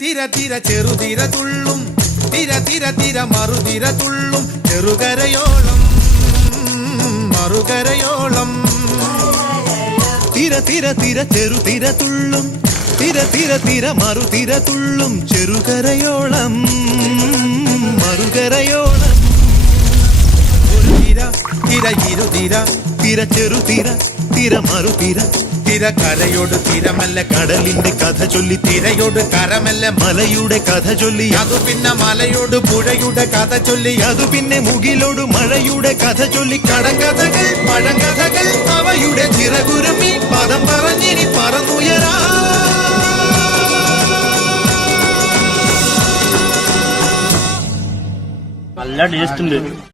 തിര തിര ചെറുതിര തുള്ളും തിര തിര തിര മറുതിര തുള്ളും ചെറുകരയോളം മറുകരയോളം തിര തിര തിര ചെറുതിര തുള്ളും തിര തിര തിര മറുതിര തുള്ളും ചെറുകരയോളം മറുകരയോളം ഒരു തിര തിര ഇരുതിര തിര ചെറുതിര തിര മറുതിര തിര കരയോട് തിരമല്ല കടലിന്റെ കഥ ചൊല്ലി തിരയോട് കരമല്ല മലയുടെ കഥ ചൊല്ലി അതു പിന്നെ മലയോട് പുഴയുടെ കഥ ചൊല്ലി അതു പിന്നെ മുകിലോട് മഴയുടെ കഥ ചൊല്ലി കടങ്കഥകൾ പഴങ്കഥകൾ അവയുടെ ചിറകുരുമി പദം പറഞ്ഞിനി പറന്നുയരാ നല്ല ടേസ്റ്റ് ഉണ്ട്.